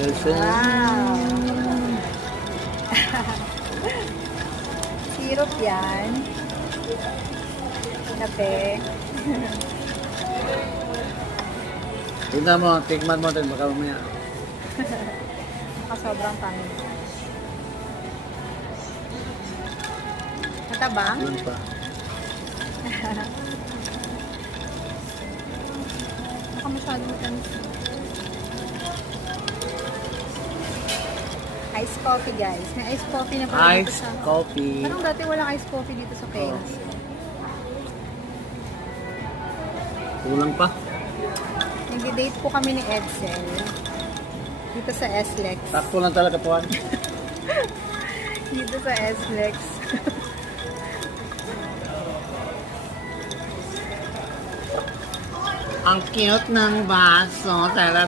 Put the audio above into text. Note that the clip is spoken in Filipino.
Wow. Syrup yan. Kape. Tignan mo, tikman mo din, baka mamaya. Baka sobrang tamis. Matabang? Yun pa. Baka masyadong tamis. Iced coffee, guys. May iced coffee na pala dito Iced sa... coffee. Parang dati walang iced coffee dito sa Kales. Kulang pa. Nag-date po kami ni Edsel. Dito sa SLEX. Takto lang talaga po. Dito sa SLEX. Ang cute ng baso. Tara